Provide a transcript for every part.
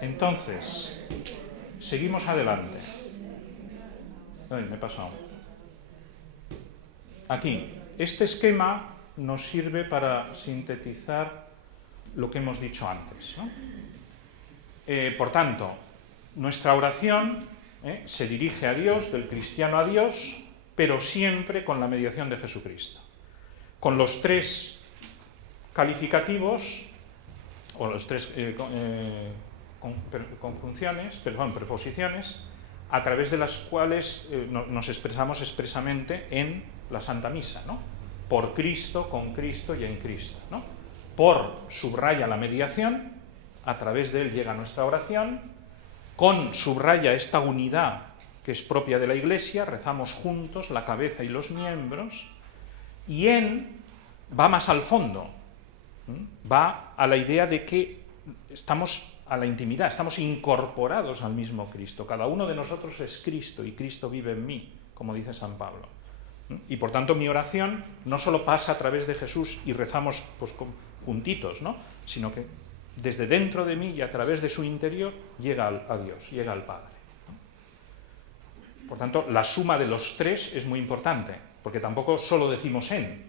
Entonces, seguimos adelante. Ay, me he pasado. Aquí, este esquema nos sirve para sintetizar lo que hemos dicho antes, ¿no? Por tanto, nuestra oración se dirige a Dios, del cristiano a Dios, pero siempre con la mediación de Jesucristo. Con los tres calificativos, o los tres preposiciones, a través de las cuales nos expresamos expresamente en la Santa Misa, ¿no? Por Cristo, con Cristo y en Cristo, ¿no? Por subraya la mediación, a través de él llega nuestra oración, con subraya esta unidad que es propia de la Iglesia, rezamos juntos, la cabeza y los miembros, y en va más al fondo, va a la idea de que estamos a la intimidad, estamos incorporados al mismo Cristo. Cada uno de nosotros es Cristo y Cristo vive en mí, como dice San Pablo. Y por tanto mi oración no solo pasa a través de Jesús y rezamos pues, juntitos, ¿no? Sino que desde dentro de mí y a través de su interior llega a Dios, llega al Padre. Por tanto, la suma de los tres es muy importante, porque tampoco solo decimos en.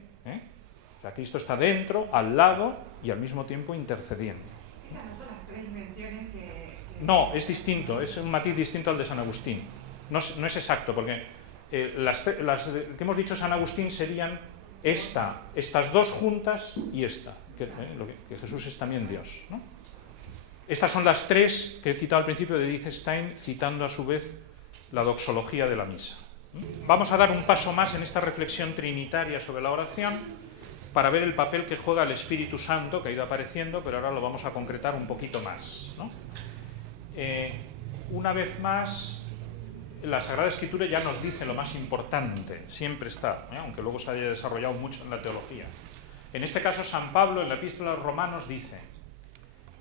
O sea, Cristo está dentro, al lado y al mismo tiempo intercediendo. No, es distinto, es un matiz distinto al de San Agustín. No es exacto, porque las que hemos dicho San Agustín serían estas dos juntas y esta, que Jesús es también Dios, ¿no? Estas son las tres que he citado al principio de Edith Stein, citando a su vez la doxología de la misa. Vamos a dar un paso más en esta reflexión trinitaria sobre la oración para ver el papel que juega el Espíritu Santo, que ha ido apareciendo, pero ahora lo vamos a concretar un poquito más, ¿no? Una vez más, la Sagrada Escritura ya nos dice lo más importante, siempre está, aunque luego se haya desarrollado mucho en la teología. En este caso, San Pablo, en la Epístola a los Romanos, dice: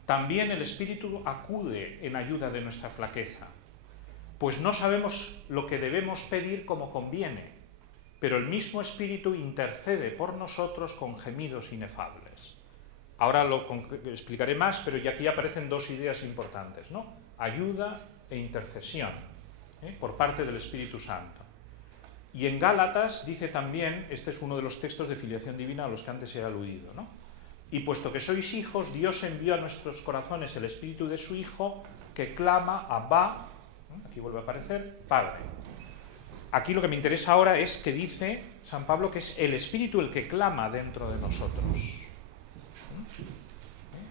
también el Espíritu acude en ayuda de nuestra flaqueza, pues no sabemos lo que debemos pedir como conviene, pero el mismo Espíritu intercede por nosotros con gemidos inefables. Ahora lo explicaré más, pero ya aquí aparecen dos ideas importantes, ¿no? Ayuda e intercesión, por parte del Espíritu Santo. Y en Gálatas dice también, este es uno de los textos de filiación divina a los que antes he aludido, ¿no? Y puesto que sois hijos, Dios envió a nuestros corazones el Espíritu de su Hijo, que clama Abba, aquí vuelve a aparecer, Padre. Aquí lo que me interesa ahora es que dice San Pablo que es el Espíritu el que clama dentro de nosotros.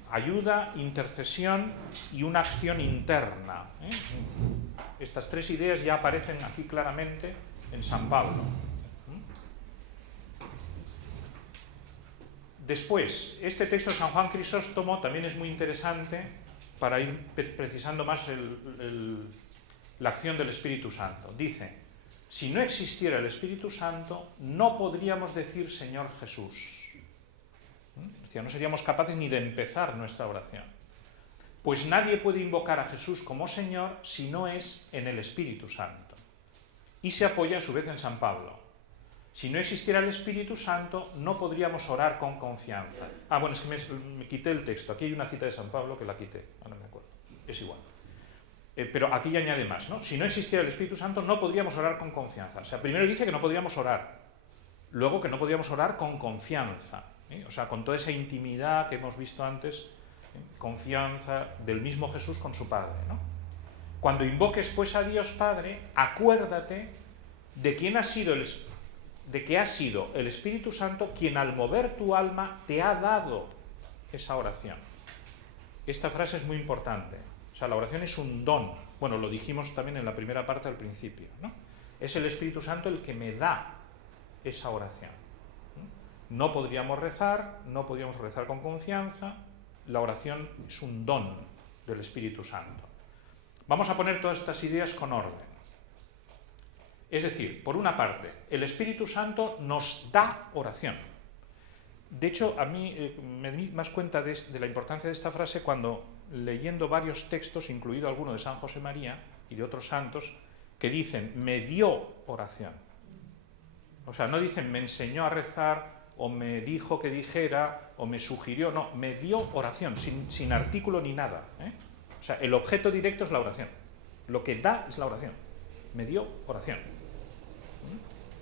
Ayuda, intercesión y una acción interna. Estas tres ideas ya aparecen aquí claramente en San Pablo. Después, este texto de San Juan Crisóstomo también es muy interesante para ir precisando más la acción del Espíritu Santo. Dice: si no existiera el Espíritu Santo, no podríamos decir Señor Jesús. O sea, no seríamos capaces ni de empezar nuestra oración. Pues nadie puede invocar a Jesús como Señor si no es en el Espíritu Santo. Y se apoya a su vez en San Pablo. Si no existiera el Espíritu Santo, no podríamos orar con confianza. Bueno, es que me quité el texto. Aquí hay una cita de San Pablo que la quité. No me acuerdo. Es igual. Pero aquí ya añade más, ¿no? Si no existiera el Espíritu Santo, no podríamos orar con confianza. O sea, primero dice que no podríamos orar. Luego que no podríamos orar con confianza. O sea, con toda esa intimidad que hemos visto antes, confianza del mismo Jesús con su Padre, ¿no? Cuando invoques pues a Dios Padre, acuérdate de quién ha sido de que ha sido el Espíritu Santo quien al mover tu alma te ha dado esa oración. Esta frase es muy importante. O sea, la oración es un don. Bueno, lo dijimos también en la primera parte al principio, ¿no? Es el Espíritu Santo el que me da esa oración. No podríamos rezar con confianza. La oración es un don del Espíritu Santo. Vamos a poner todas estas ideas con orden. Es decir, por una parte, el Espíritu Santo nos da oración. De hecho, a mí me di más cuenta de la importancia de esta frase cuando, leyendo varios textos, incluido alguno de San José María y de otros santos, que dicen, me dio oración. O sea, no dicen, me enseñó a rezar, o me dijo que dijera, o me sugirió, no, me dio oración, sin artículo ni nada. O sea, el objeto directo es la oración. Lo que da es la oración. Me dio oración.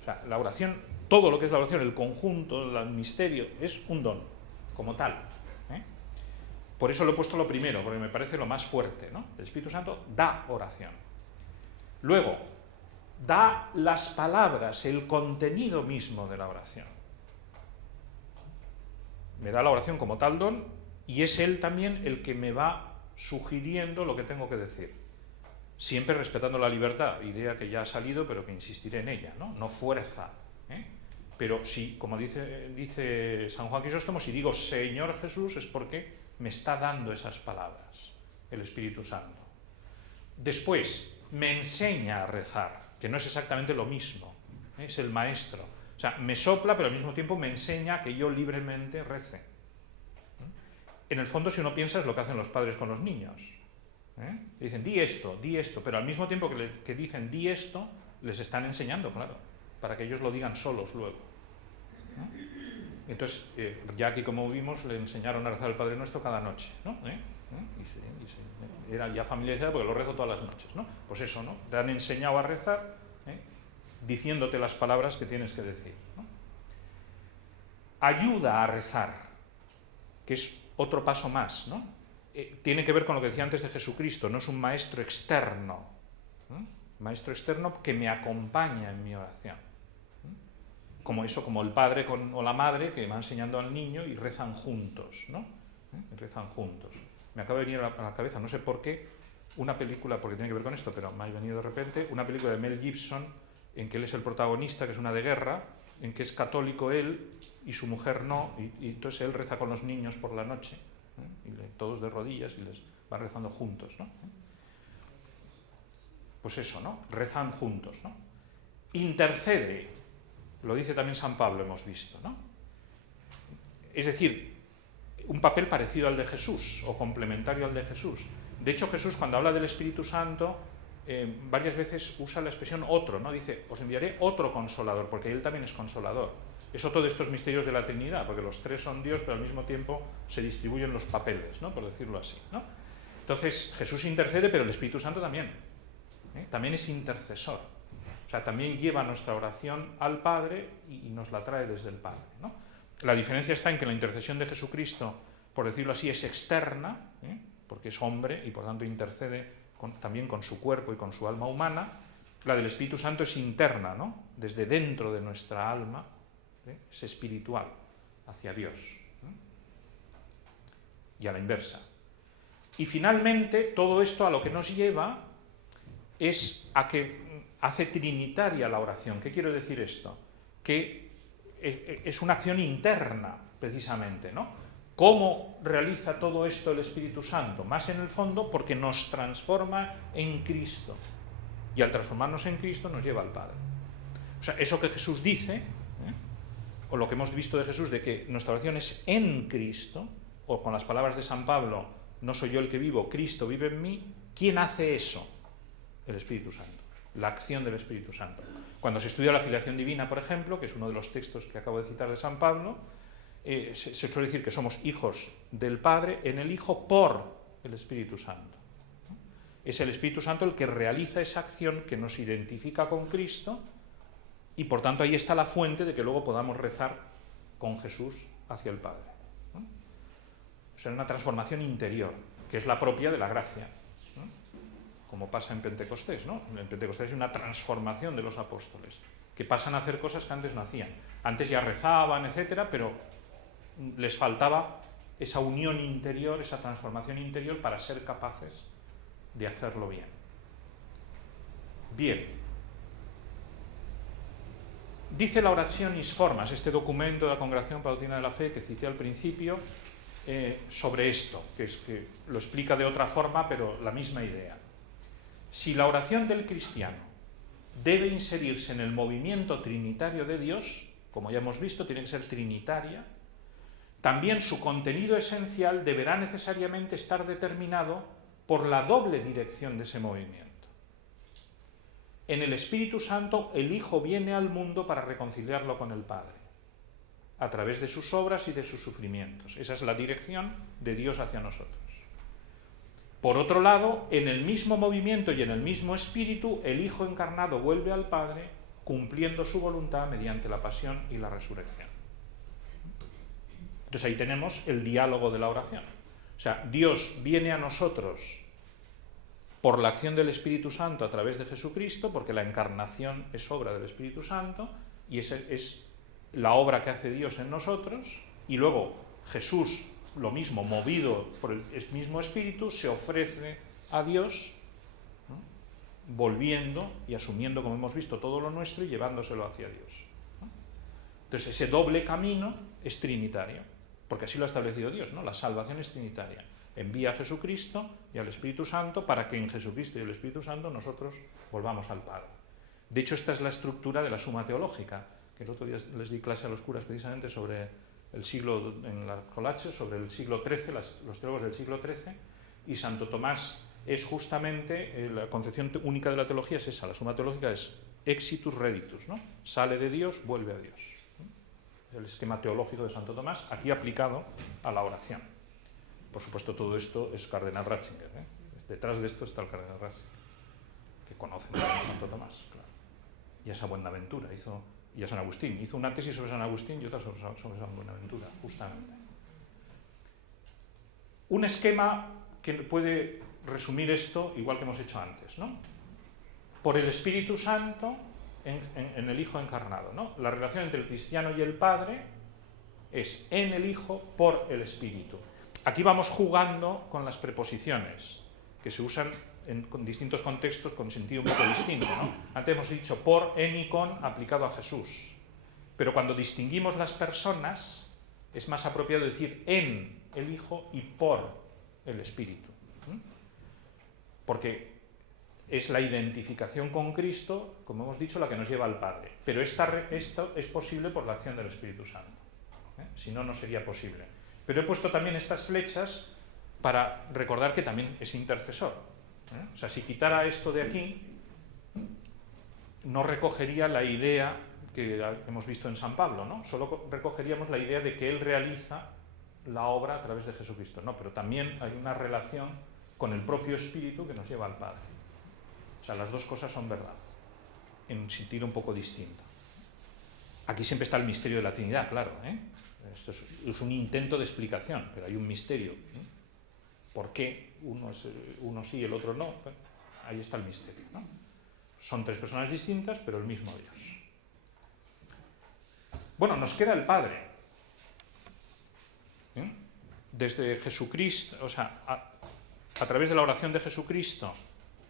O sea, la oración, todo lo que es la oración, el conjunto, el misterio, es un don, como tal. Por eso lo he puesto lo primero, porque me parece lo más fuerte, ¿no? El Espíritu Santo da oración. Luego, da las palabras, el contenido mismo de la oración. Me da la oración como tal don y es Él también el que me va sugiriendo lo que tengo que decir. Siempre respetando la libertad, idea que ya ha salido, pero que insistiré en ella, ¿no? No fuerza. Pero sí, como dice San Juan Crisóstomo, si digo Señor Jesús es porque me está dando esas palabras, el Espíritu Santo. Después, me enseña a rezar, que no es exactamente lo mismo, es el maestro. O sea, me sopla, pero al mismo tiempo me enseña que yo libremente rece. En el fondo, si uno piensa, es lo que hacen los padres con los niños. Dicen, di esto, pero al mismo tiempo que dicen, di esto, les están enseñando, claro, para que ellos lo digan solos luego. Entonces, ya aquí, como vimos, le enseñaron a rezar el Padre Nuestro cada noche, ¿no? Era ya familiarizado porque lo rezo todas las noches, ¿no? Pues eso, ¿no? Te han enseñado a rezar, diciéndote las palabras que tienes que decir, ¿no? Ayuda a rezar, que es otro paso más, ¿no? Tiene que ver con lo que decía antes de Jesucristo, no es un maestro externo, maestro externo que me acompaña en mi oración. Como el padre o la madre que va enseñando al niño y rezan juntos, ¿no? Rezan juntos. Me acaba de venir a la cabeza, no sé por qué, una película, porque tiene que ver con esto, pero me ha venido de repente, una película de Mel Gibson, en que él es el protagonista, que es una de guerra, en que es católico él y su mujer no, y entonces él reza con los niños por la noche, y todos de rodillas y les van rezando juntos, ¿no? Pues eso, ¿no? Rezan juntos, ¿no? Intercede, lo dice también San Pablo, hemos visto, ¿no? Es decir, un papel parecido al de Jesús, o complementario al de Jesús. De hecho, Jesús, cuando habla del Espíritu Santo, varias veces usa la expresión otro, ¿no? Dice, os enviaré otro consolador, porque Él también es consolador. Es otro de estos misterios de la Trinidad, porque los tres son Dios, pero al mismo tiempo se distribuyen los papeles, ¿no? Por decirlo así, ¿no? Entonces, Jesús intercede, pero el Espíritu Santo también. También es intercesor. O sea, también lleva nuestra oración al Padre y nos la trae desde el Padre, ¿no? La diferencia está en que la intercesión de Jesucristo, por decirlo así, es externa, porque es hombre y por tanto intercede también con su cuerpo y con su alma humana. La del Espíritu Santo es interna, ¿no? Desde dentro de nuestra alma, es espiritual, hacia Dios. Y a la inversa. Y finalmente, todo esto a lo que nos lleva es a que hace trinitaria la oración. ¿Qué quiero decir esto? Que es una acción interna, precisamente, ¿no? ¿Cómo realiza todo esto el Espíritu Santo? Más en el fondo porque nos transforma en Cristo. Y al transformarnos en Cristo nos lleva al Padre. O sea, eso que Jesús dice, o lo que hemos visto de Jesús, de que nuestra oración es en Cristo, o con las palabras de San Pablo, no soy yo el que vivo, Cristo vive en mí. ¿Quién hace eso? El Espíritu Santo, la acción del Espíritu Santo. Cuando se estudia la filiación divina, por ejemplo, que es uno de los textos que acabo de citar de San Pablo, se suele decir que somos hijos del Padre en el Hijo por el Espíritu Santo. Es el Espíritu Santo el que realiza esa acción que nos identifica con Cristo y por tanto ahí está la fuente de que luego podamos rezar con Jesús hacia el Padre. O sea, una transformación interior, que es la propia de la gracia, como pasa en Pentecostés, ¿no? En Pentecostés hay una transformación de los apóstoles, que pasan a hacer cosas que antes no hacían. Antes ya rezaban, etcétera, pero les faltaba esa unión interior, esa transformación interior para ser capaces de hacerlo bien. Bien. Dice la Orationis Formas, este documento de la Congregación para la Doctrina de la Fe que cité al principio, sobre esto, que lo explica de otra forma, pero la misma idea. Si la oración del cristiano debe inserirse en el movimiento trinitario de Dios, como ya hemos visto, tiene que ser trinitaria, también su contenido esencial deberá necesariamente estar determinado por la doble dirección de ese movimiento. En el Espíritu Santo, el Hijo viene al mundo para reconciliarlo con el Padre, a través de sus obras y de sus sufrimientos. Esa es la dirección de Dios hacia nosotros. Por otro lado, en el mismo movimiento y en el mismo espíritu, el Hijo encarnado vuelve al Padre, cumpliendo su voluntad mediante la pasión y la resurrección. Entonces ahí tenemos el diálogo de la oración. O sea, Dios viene a nosotros por la acción del Espíritu Santo a través de Jesucristo, porque la encarnación es obra del Espíritu Santo, y esa es la obra que hace Dios en nosotros, y luego Jesús, lo mismo, movido por el mismo Espíritu, se ofrece a Dios, ¿no?, volviendo y asumiendo, como hemos visto, todo lo nuestro y llevándoselo hacia Dios, ¿no? Entonces ese doble camino es trinitario, porque así lo ha establecido Dios, ¿no? La salvación es trinitaria. Envía a Jesucristo y al Espíritu Santo para que en Jesucristo y el Espíritu Santo nosotros volvamos al Padre. De hecho, esta es la estructura de la Suma Teológica, que el otro día les di clase a los curas precisamente sobre el siglo, en la Colache, sobre el siglo XIII, los teólogos del siglo XIII, y Santo Tomás es justamente, la concepción única de la teología es esa, la Suma Teológica es exitus reditus, ¿no? Sale de Dios, vuelve a Dios. El esquema teológico de Santo Tomás, aquí aplicado a la oración. Por supuesto, todo esto es Cardenal Ratzinger, ¿eh? Detrás de esto está el Cardenal Ratzinger, que conoce a Santo Tomás, claro. Y a San Buenaventura, y a San Agustín. Hizo una tesis sobre San Agustín y otra sobre San Buenaventura, justamente. Un esquema que puede resumir esto igual que hemos hecho antes, ¿no? Por el Espíritu Santo en el Hijo encarnado, ¿no? La relación entre el cristiano y el Padre es en el Hijo por el Espíritu. Aquí vamos jugando con las preposiciones, que se usan en distintos contextos con sentido un poco distinto, ¿no? Antes hemos dicho por, en y con aplicado a Jesús. Pero cuando distinguimos las personas, es más apropiado decir en el Hijo y por el Espíritu. Porque es la identificación con Cristo, como hemos dicho, la que nos lleva al Padre. Pero esto es posible por la acción del Espíritu Santo. Si no, no sería posible. Pero he puesto también estas flechas para recordar que también es intercesor. O sea, si quitara esto de aquí, no recogería la idea que hemos visto en San Pablo, ¿no? Solo recogeríamos la idea de que él realiza la obra a través de Jesucristo. No, pero también hay una relación con el propio Espíritu que nos lleva al Padre. O sea, las dos cosas son verdad, en un sentido un poco distinto. Aquí siempre está el misterio de la Trinidad, claro, ¿eh? Esto es un intento de explicación, pero hay un misterio. ¿Por qué uno sí y el otro no? Bueno, ahí está el misterio, ¿no? Son tres personas distintas, pero el mismo Dios. Bueno, nos queda el Padre. Desde Jesucristo, o sea, a través de la oración de Jesucristo,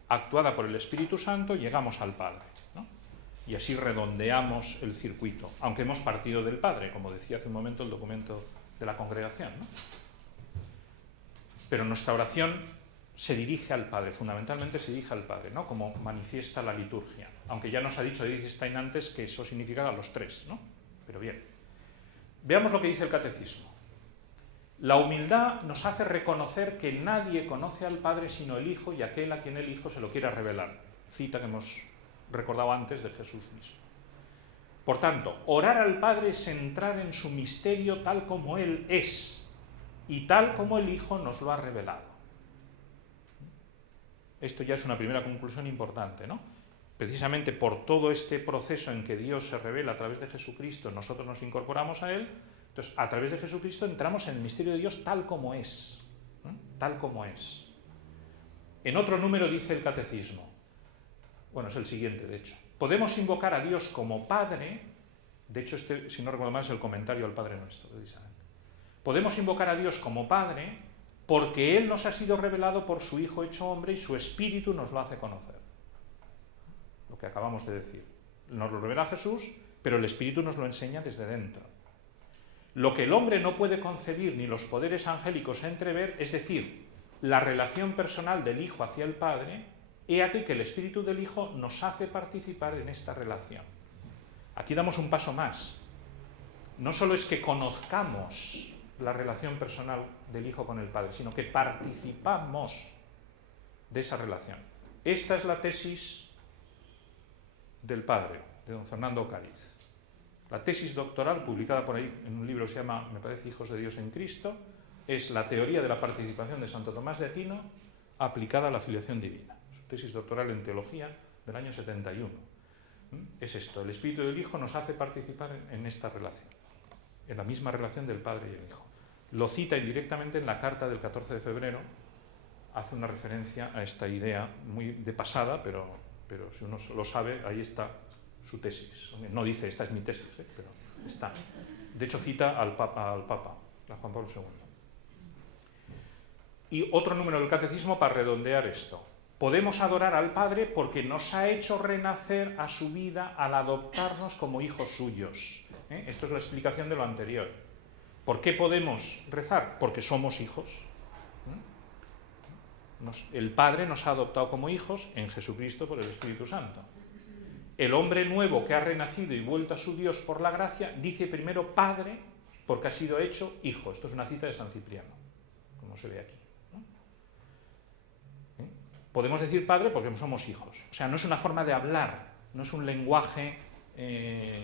actuada por el Espíritu Santo, llegamos al Padre, ¿no? Y así redondeamos el circuito, aunque hemos partido del Padre, como decía hace un momento el documento de la congregación, ¿no? Pero nuestra oración se dirige al Padre, fundamentalmente se dirige al Padre, ¿no? Como manifiesta la liturgia, aunque ya nos ha dicho Edith Stein antes que eso significa a los tres, ¿no? Pero bien, veamos lo que dice el Catecismo. La humildad nos hace reconocer que nadie conoce al Padre sino el Hijo y aquel a quien el Hijo se lo quiera revelar. Cita que hemos recordado antes de Jesús mismo. Por tanto, orar al Padre es entrar en su misterio tal como Él es y tal como el Hijo nos lo ha revelado. Esto ya es una primera conclusión importante, ¿no? Precisamente por todo este proceso en que Dios se revela a través de Jesucristo, nosotros nos incorporamos a Él. Entonces, a través de Jesucristo entramos en el misterio de Dios tal como es. Tal como es. En otro número dice el Catecismo, bueno, es el siguiente, de hecho. Podemos invocar a Dios como Padre, de hecho, este, si no recuerdo mal, es el comentario al Padre Nuestro, precisamente. Podemos invocar a Dios como Padre porque Él nos ha sido revelado por su Hijo hecho hombre y su Espíritu nos lo hace conocer. Lo que acabamos de decir. Nos lo revela Jesús, pero el Espíritu nos lo enseña desde dentro. Lo que el hombre no puede concebir ni los poderes angélicos entrever, es decir, la relación personal del Hijo hacia el Padre, he aquí que el Espíritu del Hijo nos hace participar en esta relación. Aquí damos un paso más. No solo es que conozcamos la relación personal del Hijo con el Padre, sino que participamos de esa relación. Esta es la tesis del Padre, de don Fernando Ocariz. La tesis doctoral, publicada por ahí en un libro que se llama, me parece, Hijos de Dios en Cristo, es la teoría de la participación de Santo Tomás de Aquino aplicada a la filiación divina. Su tesis doctoral en teología del año 71. Es esto, el Espíritu del Hijo nos hace participar en esta relación, en la misma relación del Padre y el Hijo. Lo cita indirectamente en la carta del 14 de febrero, hace una referencia a esta idea muy de pasada, pero si uno lo sabe, ahí está su tesis. No dice, esta es mi tesis, pero está. De hecho, cita al Papa, a Juan Pablo II. Y otro número del Catecismo para redondear esto. Podemos adorar al Padre porque nos ha hecho renacer a su vida al adoptarnos como hijos suyos. Esto es la explicación de lo anterior. ¿Por qué podemos rezar? Porque somos hijos. El Padre nos ha adoptado como hijos en Jesucristo por el Espíritu Santo. El hombre nuevo que ha renacido y vuelto a su Dios por la gracia, dice primero Padre porque ha sido hecho hijo. Esto es una cita de San Cipriano, como se ve aquí. Podemos decir Padre porque somos hijos. O sea, no es una forma de hablar, no es un lenguaje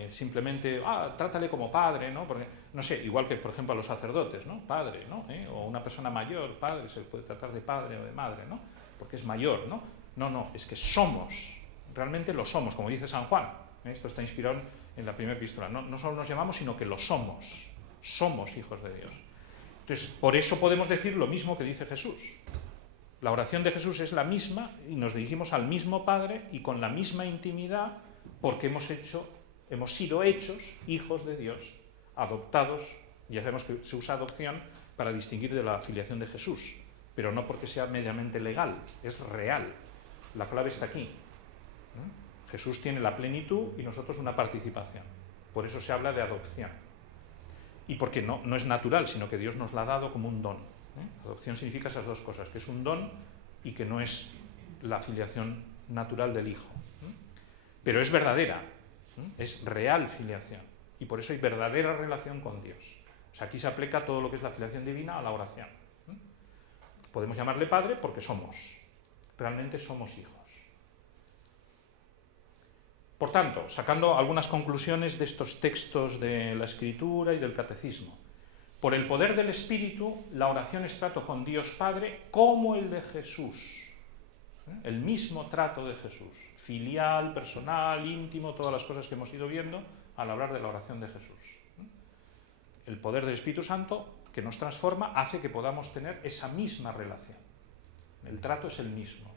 simplemente, trátale como padre, ¿no? Porque, no sé, igual que, por ejemplo, a los sacerdotes, ¿no? Padre, ¿no? O una persona mayor, padre, se puede tratar de padre o de madre, ¿no? Porque es mayor, ¿no? No, es que somos, realmente lo somos, como dice San Juan. Esto está inspirado en la primera epístola. No solo nos llamamos, sino que lo somos. Somos hijos de Dios. Entonces, por eso podemos decir lo mismo que dice Jesús. La oración de Jesús es la misma y nos dirigimos al mismo Padre y con la misma intimidad porque hemos sido hechos hijos de Dios, adoptados. Ya sabemos que se usa adopción para distinguir de la filiación de Jesús, pero no porque sea mediamente legal, es real. La clave está aquí. Jesús tiene la plenitud y nosotros una participación. Por eso se habla de adopción. Y porque no es natural, sino que Dios nos la ha dado como un don. Adopción significa esas dos cosas, que es un don y que no es la filiación natural del Hijo. Pero es verdadera, es real filiación, y por eso hay verdadera relación con Dios. O sea, aquí se aplica todo lo que es la filiación divina a la oración. Podemos llamarle Padre porque realmente somos hijos. Por tanto, sacando algunas conclusiones de estos textos de la Escritura y del Catecismo, por el poder del Espíritu, la oración es trato con Dios Padre como el de Jesús. El mismo trato de Jesús, filial, personal, íntimo, todas las cosas que hemos ido viendo al hablar de la oración de Jesús. El poder del Espíritu Santo, que nos transforma, hace que podamos tener esa misma relación. El trato es el mismo.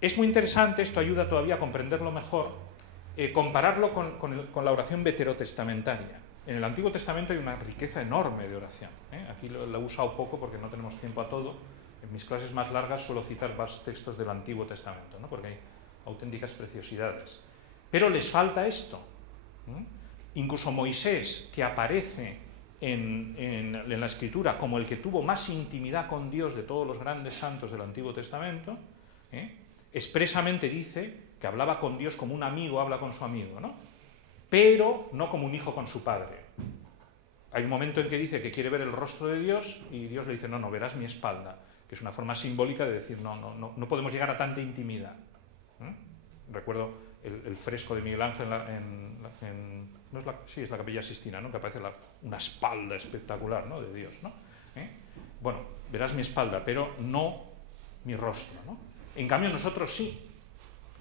Es muy interesante, esto ayuda todavía a comprenderlo mejor, compararlo con la oración veterotestamentaria. En el Antiguo Testamento hay una riqueza enorme de oración. Aquí lo he usado poco porque no tenemos tiempo a todo. En mis clases más largas suelo citar más textos del Antiguo Testamento, ¿no? Porque hay auténticas preciosidades. Pero les falta esto. Incluso Moisés, que aparece en la Escritura como el que tuvo más intimidad con Dios de todos los grandes santos del Antiguo Testamento, expresamente dice que hablaba con Dios como un amigo habla con su amigo, ¿no? Pero no como un hijo con su padre. Hay un momento en que dice que quiere ver el rostro de Dios y Dios le dice, no, verás mi espalda, que es una forma simbólica de decir, no podemos llegar a tanta intimidad. Recuerdo el fresco de Miguel Ángel es la Capilla Sistina, ¿no? Que aparece una espalda espectacular, ¿no? De Dios, ¿no? Bueno, verás mi espalda, pero no mi rostro, ¿no? En cambio nosotros sí.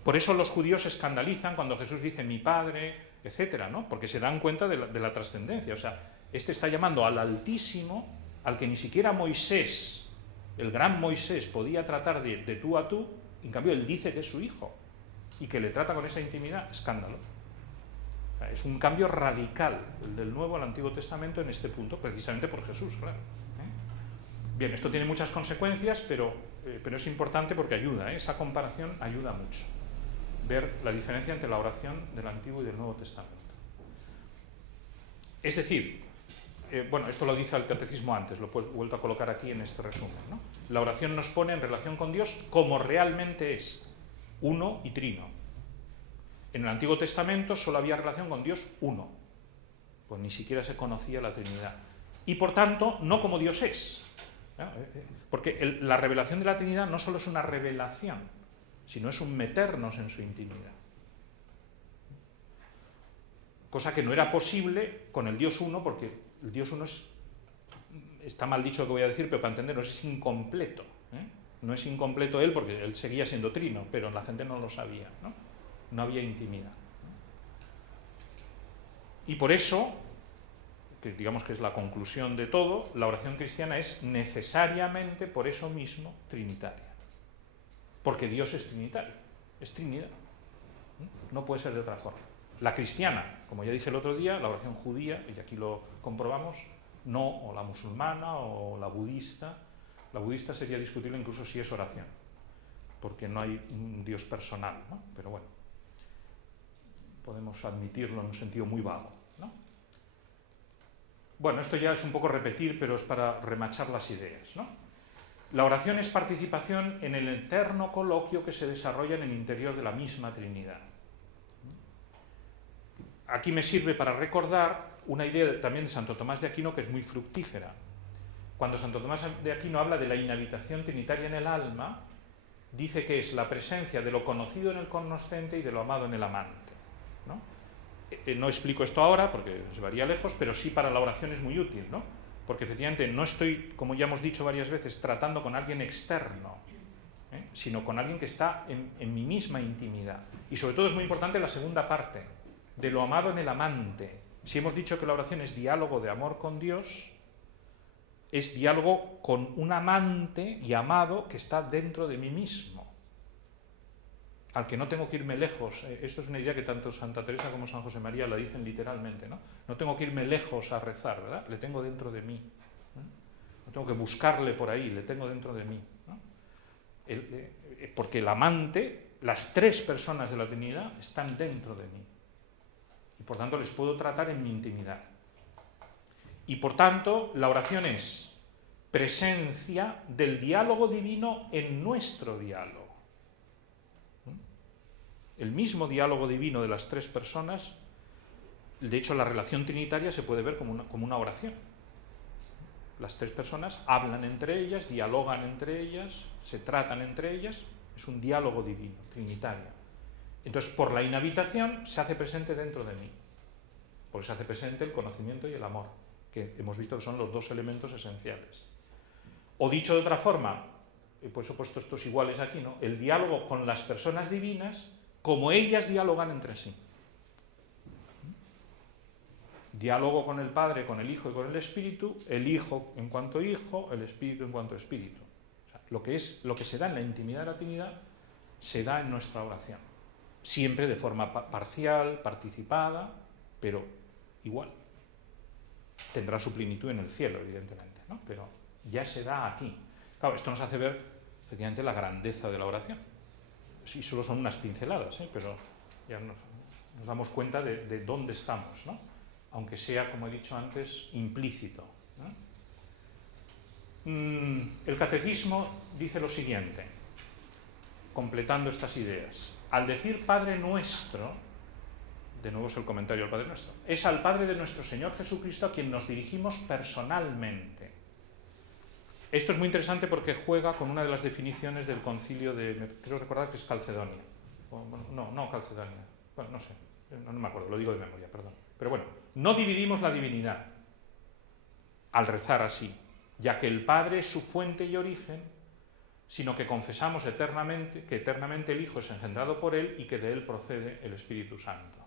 Por eso los judíos se escandalizan cuando Jesús dice mi Padre, etcétera, ¿no? Porque se dan cuenta de la trascendencia. O sea, este está llamando al Altísimo, al que ni siquiera Moisés, el gran Moisés, podía tratar de tú a tú, en cambio él dice que es su hijo y que le trata con esa intimidad. Escándalo. O sea, es un cambio radical el del Nuevo al Antiguo Testamento en este punto, precisamente por Jesús, claro. Bien, esto tiene muchas consecuencias, pero es importante porque ayuda, esa comparación ayuda mucho. Ver la diferencia entre la oración del Antiguo y del Nuevo Testamento. Es decir, esto lo dice el Catecismo antes, lo he vuelto a colocar aquí en este resumen, ¿no? La oración nos pone en relación con Dios como realmente es, uno y trino. En el Antiguo Testamento solo había relación con Dios uno, pues ni siquiera se conocía la Trinidad. Y por tanto, no como Dios es. Porque la revelación de la Trinidad no solo es una revelación, sino es un meternos en su intimidad. Cosa que no era posible con el Dios uno, porque el Dios uno está mal dicho lo que voy a decir, pero para entendernos es incompleto. No es incompleto él porque él seguía siendo trino, pero la gente no lo sabía, ¿no? No había intimidad. Y por eso, que digamos que es la conclusión de todo, la oración cristiana es necesariamente, por eso mismo, trinitaria. Porque Dios es trinitario, es Trinidad. No puede ser de otra forma. La cristiana, como ya dije el otro día, la oración judía, y aquí lo comprobamos, no, o la musulmana, o la budista. La budista sería discutible incluso si es oración, porque no hay un Dios personal, ¿no? Pero bueno, podemos admitirlo en un sentido muy vago, ¿no? Bueno, esto ya es un poco repetir, pero es para remachar las ideas, ¿no? La oración es participación en el eterno coloquio que se desarrolla en el interior de la misma Trinidad. Aquí me sirve para recordar una idea también de Santo Tomás de Aquino que es muy fructífera. Cuando Santo Tomás de Aquino habla de la inhabitación trinitaria en el alma, dice que es la presencia de lo conocido en el cognoscente y de lo amado en el amante, ¿no? No explico esto ahora porque se varía lejos, pero sí para la oración es muy útil, ¿no? Porque efectivamente no estoy, como ya hemos dicho varias veces, tratando con alguien externo, sino con alguien que está en mi misma intimidad. Y sobre todo es muy importante la segunda parte, de lo amado en el amante. Si hemos dicho que la oración es diálogo de amor con Dios, es diálogo con un amante y amado que está dentro de mí mismo, al que no tengo que irme lejos. Esto es una idea que tanto Santa Teresa como San José María la dicen literalmente, ¿no? No tengo que irme lejos a rezar, ¿verdad? Le tengo dentro de mí. No tengo que buscarle por ahí, le tengo dentro de mí, ¿no? Porque el amante, las tres personas de la Trinidad, están dentro de mí. Y por tanto les puedo tratar en mi intimidad. Y por tanto, la oración es presencia del diálogo divino en nuestro diálogo. El mismo diálogo divino de las tres personas, de hecho la relación trinitaria se puede ver como una oración. Las tres personas hablan entre ellas, dialogan entre ellas, se tratan entre ellas, es un diálogo divino, trinitario. Entonces, por la inhabitación se hace presente dentro de mí, porque se hace presente el conocimiento y el amor, que hemos visto que son los dos elementos esenciales. O dicho de otra forma, pues he puesto estos iguales aquí, ¿no? El diálogo con las personas divinas, como ellas dialogan entre sí. Diálogo con el Padre, con el Hijo y con el Espíritu, el Hijo en cuanto Hijo, el Espíritu en cuanto Espíritu. O sea, lo que se da en la intimidad de la Trinidad se da en nuestra oración. Siempre de forma parcial, participada, pero igual. Tendrá su plenitud en el cielo, evidentemente, ¿no? Pero ya se da aquí. Claro, esto nos hace ver, efectivamente, la grandeza de la oración. Sí, solo son unas pinceladas, pero ya nos damos cuenta de dónde estamos, ¿no? Aunque sea, como he dicho antes, implícito, ¿no? El catecismo dice lo siguiente, completando estas ideas. Al decir Padre Nuestro, de nuevo es el comentario al Padre Nuestro, es al Padre de nuestro Señor Jesucristo a quien nos dirigimos personalmente. Esto es muy interesante porque juega con una de las definiciones del concilio creo recordar que es Calcedonia. No Calcedonia, bueno, no sé, no me acuerdo, lo digo de memoria, perdón. Pero bueno, no dividimos la divinidad al rezar así, ya que el Padre es su fuente y origen, sino que confesamos eternamente que eternamente el Hijo es engendrado por Él y que de Él procede el Espíritu Santo.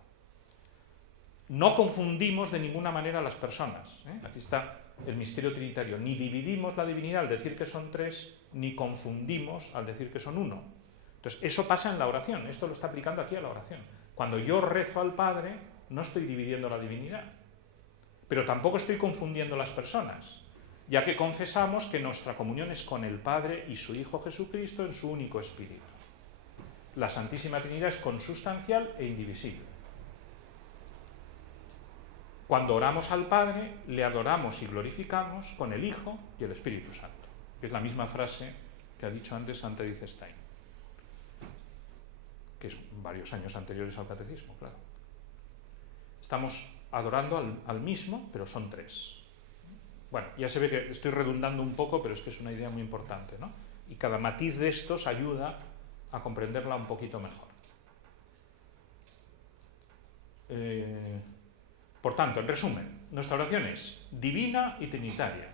No confundimos de ninguna manera a las personas. Aquí está el misterio trinitario. Ni dividimos la divinidad al decir que son tres, ni confundimos al decir que son uno. Entonces, eso pasa en la oración. Esto lo está aplicando aquí a la oración. Cuando yo rezo al Padre, no estoy dividiendo la divinidad. Pero tampoco estoy confundiendo las personas, ya que confesamos que nuestra comunión es con el Padre y su Hijo Jesucristo en su único Espíritu. La Santísima Trinidad es consustancial e indivisible. Cuando oramos al Padre, le adoramos y glorificamos con el Hijo y el Espíritu Santo, que es la misma frase que ha dicho antes Santa Edith Stein, que es varios años anteriores al catecismo, claro. Estamos adorando al mismo, pero son tres. Bueno, ya se ve que estoy redundando un poco, pero es que es una idea muy importante, ¿no? Y cada matiz de estos ayuda a comprenderla un poquito mejor. Por tanto, en resumen, nuestra oración es divina y trinitaria.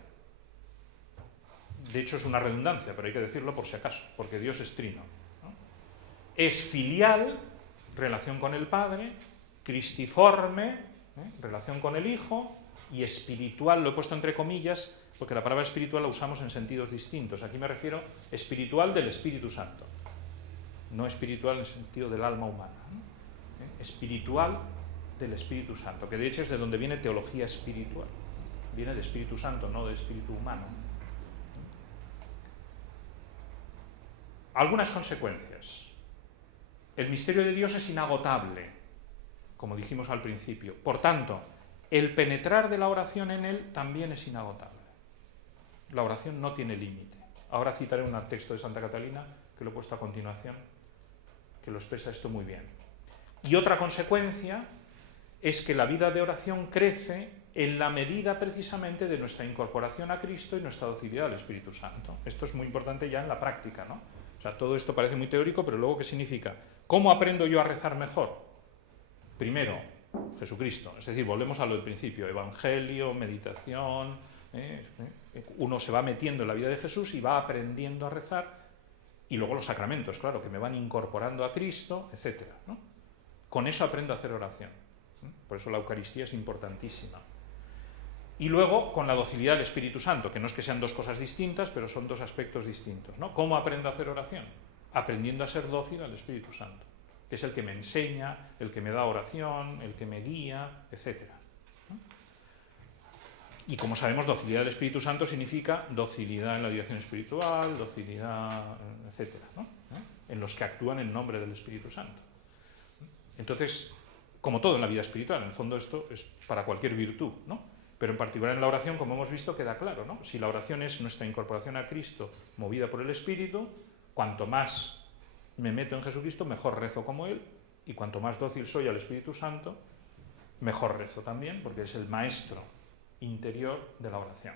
de hecho es una redundancia, pero hay que decirlo por si acaso, porque Dios es trino, ¿no? Es filial, relación con el Padre, cristiforme, relación con el Hijo, y espiritual, lo he puesto entre comillas, porque la palabra espiritual la usamos en sentidos distintos. Aquí me refiero espiritual del Espíritu Santo, no espiritual en el sentido del alma humana, ¿no? Espiritual del Espíritu Santo, que de hecho es de donde viene teología espiritual. Viene de Espíritu Santo, no de espíritu humano. Algunas consecuencias. El misterio de Dios es inagotable, como dijimos al principio. Por tanto, el penetrar de la oración en él también es inagotable. La oración no tiene límite. Ahora citaré un texto de Santa Catalina, que lo he puesto a continuación, que lo expresa esto muy bien. Y otra consecuencia es que la vida de oración crece en la medida precisamente de nuestra incorporación a Cristo y nuestra docilidad al Espíritu Santo. Esto es muy importante ya en la práctica, ¿no? O sea, todo esto parece muy teórico, pero luego, ¿qué significa? ¿Cómo aprendo yo a rezar mejor? Primero, Jesucristo. Es decir, volvemos a lo del principio, evangelio, meditación, uno se va metiendo en la vida de Jesús y va aprendiendo a rezar, y luego los sacramentos, claro, que me van incorporando a Cristo, etc., ¿no? Con eso aprendo a hacer oración. Por eso la Eucaristía es importantísima. Y luego, con la docilidad del Espíritu Santo, que no es que sean dos cosas distintas, pero son dos aspectos distintos, ¿no? ¿Cómo aprendo a hacer oración? Aprendiendo a ser dócil al Espíritu Santo, que es el que me enseña, el que me da oración, el que me guía, etc. ¿no? Y como sabemos, docilidad del Espíritu Santo significa docilidad en la dirección espiritual, docilidad, etc., ¿no? En los que actúan en nombre del Espíritu Santo. Entonces, como todo en la vida espiritual, en el fondo esto es para cualquier virtud, ¿no? Pero en particular en la oración, como hemos visto, queda claro, ¿no? Si la oración es nuestra incorporación a Cristo movida por el Espíritu, cuanto más me meto en Jesucristo, mejor rezo como Él, y cuanto más dócil soy al Espíritu Santo, mejor rezo también, porque es el maestro interior de la oración.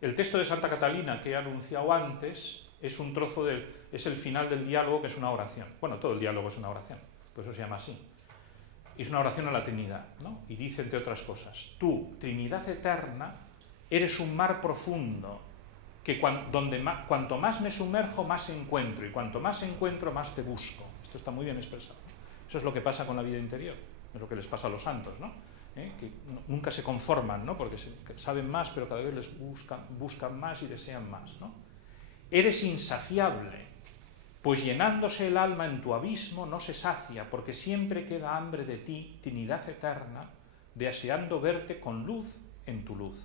El texto de Santa Catalina que he anunciado antes es un trozo es el final del diálogo, que es una oración. Bueno, todo el diálogo es una oración, por eso se llama así. Es una oración a la Trinidad, ¿no? Y dice, entre otras cosas, tú, Trinidad eterna, eres un mar profundo, que cuanto más me sumerjo, más encuentro, y cuanto más encuentro, más te busco. Esto está muy bien expresado. Eso es lo que pasa con la vida interior, es lo que les pasa a los santos, ¿no? Que nunca se conforman, ¿no? Porque saben más, pero cada vez les buscan más y desean más, ¿no? Eres insaciable, pues llenándose el alma en tu abismo no se sacia, porque siempre queda hambre de ti, Trinidad eterna, deseando verte con luz en tu luz.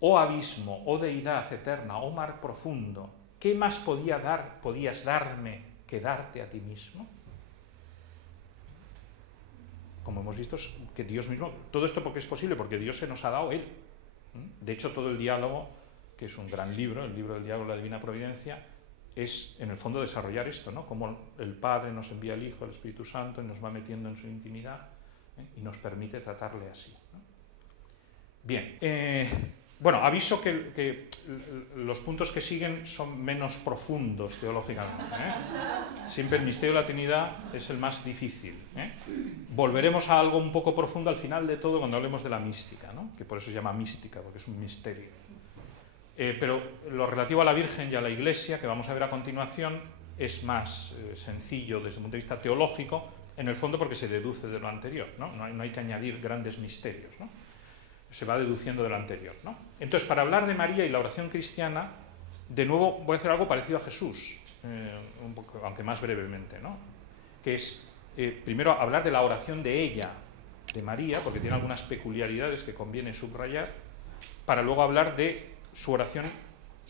Oh abismo, oh deidad eterna, oh mar profundo, ¿qué más podías darme que darte a ti mismo? Como hemos visto, que Dios mismo, todo esto porque es posible, porque Dios se nos ha dado Él. De hecho, todo el diálogo, que es un gran libro, el libro del diálogo de la Divina Providencia, es en el fondo desarrollar esto, ¿no? Cómo el Padre nos envía al Hijo, al Espíritu Santo, y nos va metiendo en su intimidad, y nos permite tratarle así, ¿no? Bien, bueno, aviso que los puntos que siguen son menos profundos teológicamente, Siempre el misterio de la Trinidad es el más difícil, Volveremos a algo un poco profundo al final de todo cuando hablemos de la mística, ¿no? Que por eso se llama mística, porque es un misterio. Pero lo relativo a la Virgen y a la Iglesia, que vamos a ver a continuación, es más sencillo desde el punto de vista teológico, en el fondo porque se deduce de lo anterior, ¿no? No hay que añadir grandes misterios, ¿no? Se va deduciendo de lo anterior, ¿no? Entonces, para hablar de María y la oración cristiana, de nuevo voy a hacer algo parecido a Jesús, un poco, aunque más brevemente, ¿no? Que es, primero, hablar de la oración de ella, de María, porque tiene algunas peculiaridades que conviene subrayar, para luego hablar de su oración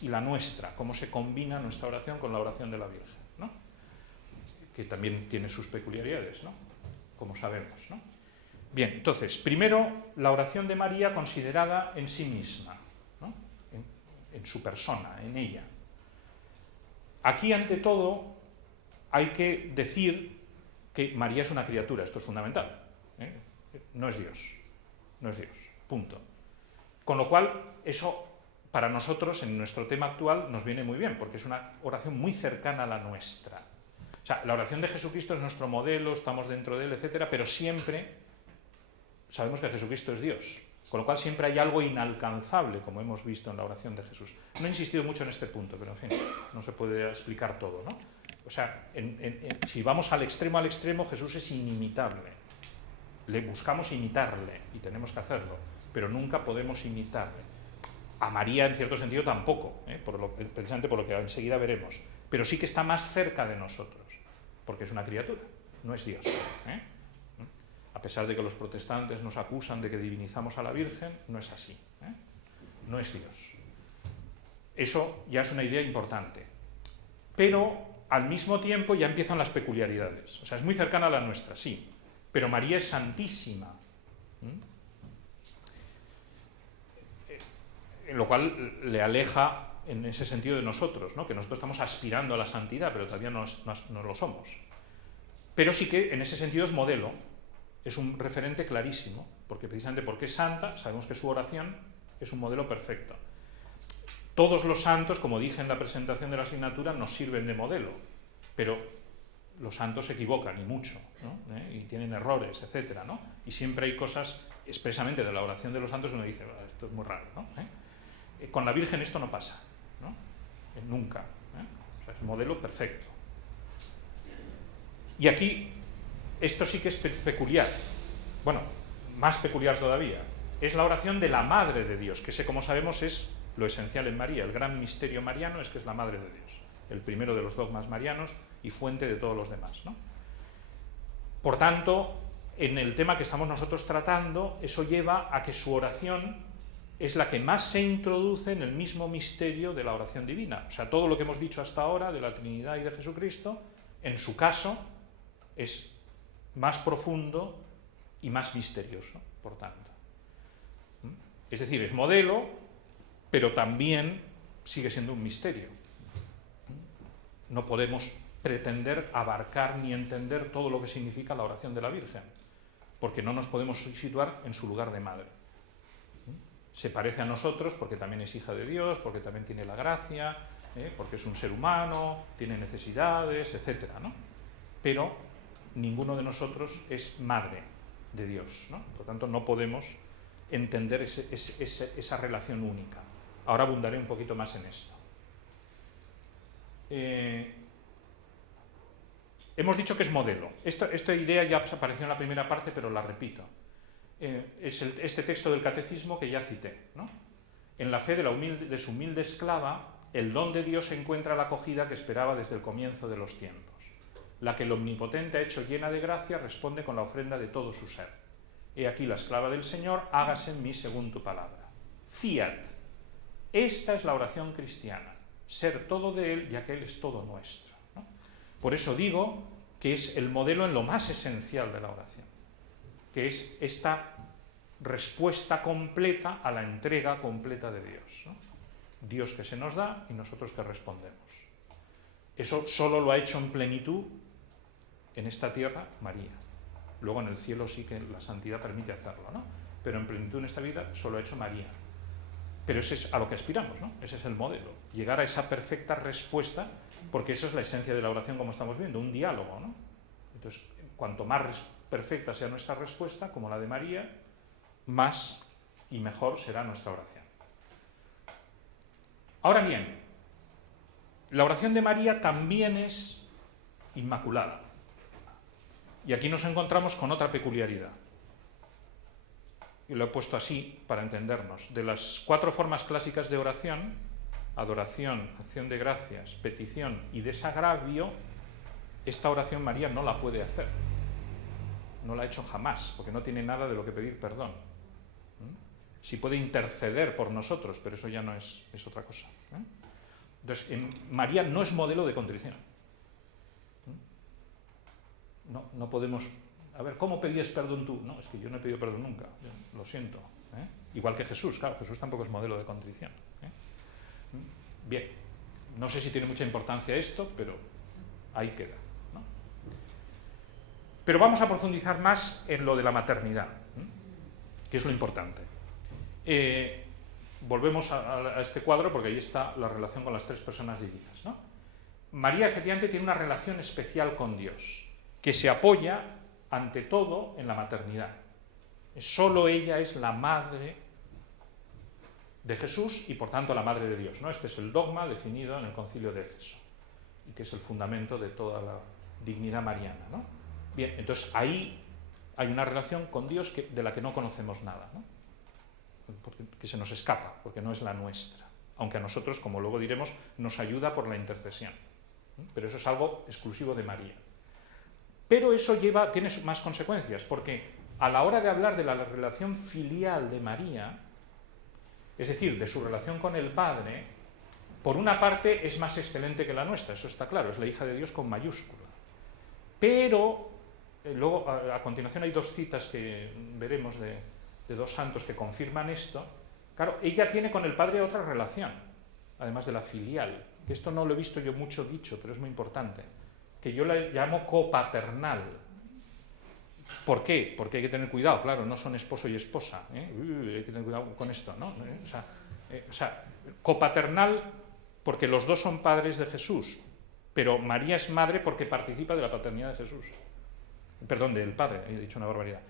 y la nuestra, cómo se combina nuestra oración con la oración de la Virgen, ¿no? Que también tiene sus peculiaridades, ¿no? Como sabemos, ¿no? Bien, entonces, primero, la oración de María considerada en sí misma, ¿no? En su persona, en ella. Aquí, ante todo, hay que decir que María es una criatura, esto es fundamental, no es Dios, punto. Con lo cual, eso para nosotros, en nuestro tema actual, nos viene muy bien, porque es una oración muy cercana a la nuestra. O sea, la oración de Jesucristo es nuestro modelo, estamos dentro de él, etcétera, pero siempre sabemos que Jesucristo es Dios. Con lo cual siempre hay algo inalcanzable, como hemos visto en la oración de Jesús. No he insistido mucho en este punto, pero en fin, no se puede explicar todo, ¿no? O sea, si vamos al extremo, Jesús es inimitable. Le buscamos imitarle, y tenemos que hacerlo, pero nunca podemos imitarle. A María, en cierto sentido, tampoco, precisamente por lo que enseguida veremos. Pero sí que está más cerca de nosotros, porque es una criatura, no es Dios. A pesar de que los protestantes nos acusan de que divinizamos a la Virgen, no es así. No es Dios. Eso ya es una idea importante. Pero al mismo tiempo ya empiezan las peculiaridades. O sea, es muy cercana a la nuestra, sí, pero María es santísima. Lo cual le aleja en ese sentido de nosotros, ¿no? Que nosotros estamos aspirando a la santidad, pero todavía no lo somos. Pero sí que en ese sentido es modelo. Es un referente clarísimo, porque precisamente porque es santa, sabemos que su oración es un modelo perfecto. Todos los santos, como dije en la presentación de la asignatura, nos sirven de modelo, pero los santos se equivocan, y mucho, ¿no? Y tienen errores, etcétera, ¿no? Y siempre hay cosas, expresamente de la oración de los santos, uno dice, esto es muy raro, ¿no? Con la Virgen esto no pasa, ¿no? Nunca. O sea, es un modelo perfecto. Y aquí esto sí que es peculiar, bueno, más peculiar todavía, es la oración de la Madre de Dios, que como sabemos es lo esencial en María. El gran misterio mariano es que es la Madre de Dios, el primero de los dogmas marianos y fuente de todos los demás, ¿no? Por tanto, en el tema que estamos nosotros tratando, eso lleva a que su oración es la que más se introduce en el mismo misterio de la oración divina. O sea, todo lo que hemos dicho hasta ahora de la Trinidad y de Jesucristo, en su caso, es más profundo y más misterioso, por tanto. Es decir, es modelo, pero también sigue siendo un misterio. No podemos pretender abarcar ni entender todo lo que significa la oración de la Virgen, porque no nos podemos situar en su lugar de madre. Se parece a nosotros porque también es hija de Dios, porque también tiene la gracia, porque es un ser humano, tiene necesidades, etcétera, ¿no? Pero ninguno de nosotros es madre de Dios, ¿no? Por lo tanto, no podemos entender esa relación única. Ahora abundaré un poquito más en esto. Hemos dicho que es modelo. Esta idea ya apareció en la primera parte, pero la repito. Es este texto del Catecismo que ya cité, ¿no? En la fe de su humilde esclava, el don de Dios encuentra la acogida que esperaba desde el comienzo de los tiempos. La que el Omnipotente ha hecho llena de gracia responde con la ofrenda de todo su ser. He aquí la esclava del Señor, hágase en mí según tu palabra. Fiat. Esta es la oración cristiana. Ser todo de Él, ya que Él es todo nuestro, ¿no? Por eso digo que es el modelo en lo más esencial de la oración, que es esta respuesta completa a la entrega completa de Dios, ¿no? Dios que se nos da y nosotros que respondemos. Eso solo lo ha hecho en plenitud en esta tierra María. Luego en el cielo sí que la santidad permite hacerlo, ¿no? Pero en plenitud en esta vida solo ha hecho María. Pero ese es a lo que aspiramos, ¿no? Ese es el modelo. Llegar a esa perfecta respuesta, porque esa es la esencia de la oración, como estamos viendo, un diálogo, ¿no? Entonces, cuanto más perfecta sea nuestra respuesta, como la de María, más y mejor será nuestra oración. Ahora bien, la oración de María también es inmaculada. Y aquí nos encontramos con otra peculiaridad. Y lo he puesto así para entendernos. De las 4 formas clásicas de oración, adoración, acción de gracias, petición y desagravio, esta oración María no la puede hacer. No la ha hecho jamás, porque no tiene nada de lo que pedir perdón. Sí puede interceder por nosotros, pero eso ya no es otra cosa. Entonces, María no es modelo de contrición. No podemos... A ver, ¿cómo pedías perdón tú? No, es que yo no he pedido perdón nunca, lo siento. Igual que Jesús, claro, Jesús tampoco es modelo de contrición. Bien, no sé si tiene mucha importancia esto, pero ahí queda, ¿no? Pero vamos a profundizar más en lo de la maternidad, que es lo importante. Volvemos a este cuadro porque ahí está la relación con las 3 personas divinas, ¿no? María efectivamente tiene una relación especial con Dios, que se apoya ante todo en la maternidad. Solo ella es la madre de Jesús y por tanto la madre de Dios, ¿no? Este es el dogma definido en el Concilio de Éfeso y que es el fundamento de toda la dignidad mariana, ¿no? Bien, entonces ahí hay una relación con Dios de la que no conocemos nada, ¿no? Que se nos escapa, porque no es la nuestra, aunque a nosotros, como luego diremos, nos ayuda por la intercesión. Pero eso es algo exclusivo de María. Pero eso tiene más consecuencias, porque a la hora de hablar de la relación filial de María, es decir, de su relación con el Padre, por una parte es más excelente que la nuestra, eso está claro, es la hija de Dios con mayúscula. Pero luego, a continuación, hay dos citas que veremos de dos santos que confirman esto. Claro, ella tiene con el Padre otra relación, además de la filial, que esto no lo he visto yo mucho dicho, pero es muy importante, que yo la llamo copaternal. ¿Por qué? Porque hay que tener cuidado, claro, no son esposo y esposa, hay que tener cuidado con esto, ¿no? O sea, copaternal porque los dos son padres de Jesús, pero María es madre porque participa de la paternidad de Jesús. Perdón, del Padre, he dicho una barbaridad.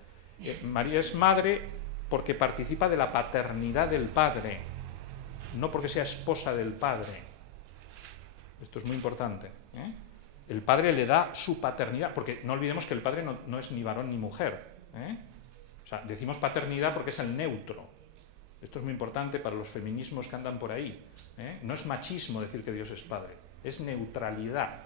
María es madre porque participa de la paternidad del Padre, no porque sea esposa del Padre. Esto es muy importante, ¿eh? El Padre le da su paternidad, porque no olvidemos que el Padre no es ni varón ni mujer, ¿eh? O sea, decimos paternidad porque es el neutro. Esto es muy importante para los feminismos que andan por ahí, ¿eh? No es machismo decir que Dios es Padre, es neutralidad,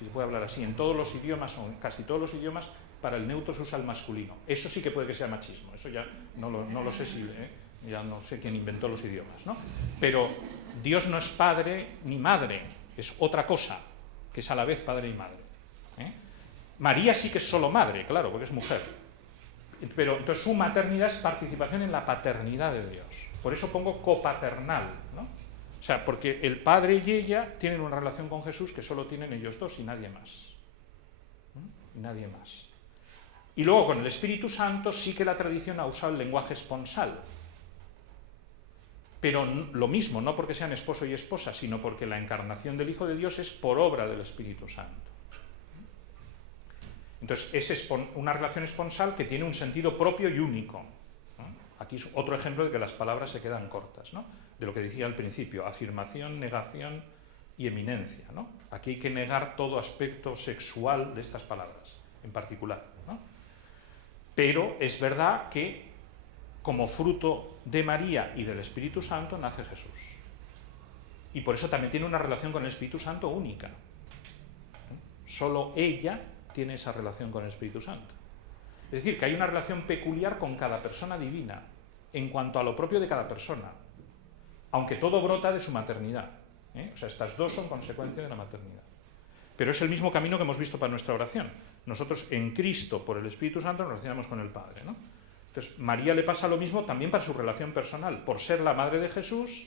si se puede hablar así. En todos los idiomas, o en casi todos los idiomas, para el neutro se usa el masculino. Eso sí que puede que sea machismo, eso ya no lo sé si... ya no sé quién inventó los idiomas, ¿no? Pero Dios no es padre ni madre, es otra cosa, que es a la vez padre y madre, ¿eh? María sí que es solo madre, claro, porque es mujer. Pero entonces su maternidad es participación en la paternidad de Dios. Por eso pongo copaternal, ¿no? O sea, porque el Padre y ella tienen una relación con Jesús que solo tienen ellos dos y nadie más. ¿Eh? Nadie más. Y luego con el Espíritu Santo sí que la tradición ha usado el lenguaje esponsal. Pero lo mismo, no porque sean esposo y esposa, sino porque la encarnación del Hijo de Dios es por obra del Espíritu Santo. Entonces, es una relación esponsal que tiene un sentido propio y único, ¿no? Aquí es otro ejemplo de que las palabras se quedan cortas, ¿no? De lo que decía al principio, afirmación, negación y eminencia, ¿no? Aquí hay que negar todo aspecto sexual de estas palabras, en particular, ¿no? Pero es verdad que como fruto de María y del Espíritu Santo nace Jesús. Y por eso también tiene una relación con el Espíritu Santo única. Solo ella tiene esa relación con el Espíritu Santo. Es decir, que hay una relación peculiar con cada persona divina, en cuanto a lo propio de cada persona, aunque todo brota de su maternidad, ¿eh? O sea, estas dos son consecuencia de la maternidad. Pero es el mismo camino que hemos visto para nuestra oración. Nosotros en Cristo, por el Espíritu Santo, nos relacionamos con el Padre, ¿no? Entonces, María le pasa lo mismo también para su relación personal. Por ser la madre de Jesús,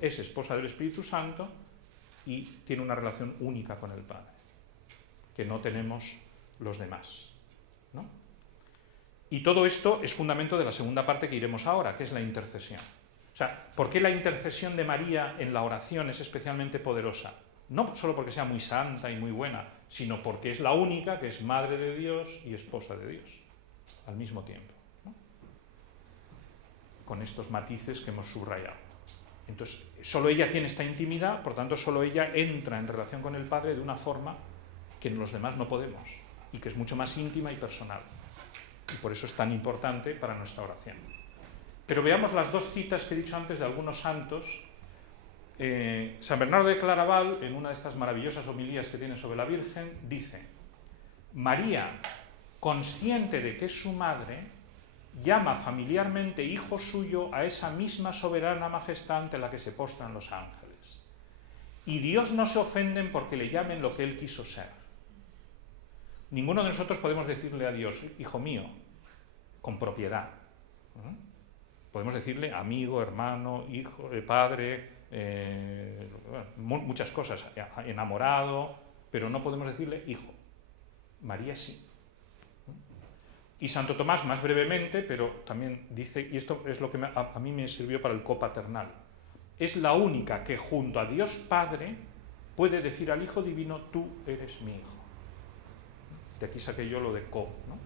es esposa del Espíritu Santo y tiene una relación única con el Padre, que no tenemos los demás, ¿no? Y todo esto es fundamento de la segunda parte que iremos ahora, que es la intercesión. O sea, ¿por qué la intercesión de María en la oración es especialmente poderosa? No solo porque sea muy santa y muy buena, sino porque es la única que es madre de Dios y esposa de Dios, al mismo tiempo, ¿no? Con estos matices que hemos subrayado. Entonces, solo ella tiene esta intimidad, por tanto, solo ella entra en relación con el Padre de una forma que los demás no podemos, y que es mucho más íntima y personal. Y por eso es tan importante para nuestra oración. Pero veamos las dos citas que he dicho antes de algunos santos. San Bernardo de Claraval, en una de estas maravillosas homilías que tiene sobre la Virgen, dice: María, consciente de que es su madre, llama familiarmente hijo suyo a esa misma soberana majestad ante la que se postran los ángeles. Y Dios no se ofenden porque le llamen lo que él quiso ser. Ninguno de nosotros podemos decirle a Dios, hijo mío, con propiedad. Podemos decirle amigo, hermano, hijo, padre, muchas cosas, enamorado, pero no podemos decirle hijo. María sí. Y Santo Tomás, más brevemente, pero también dice, y esto es lo que a mí me sirvió para el copaternal, es la única que junto a Dios Padre puede decir al Hijo Divino, tú eres mi hijo. De aquí saqué yo lo de co, ¿no?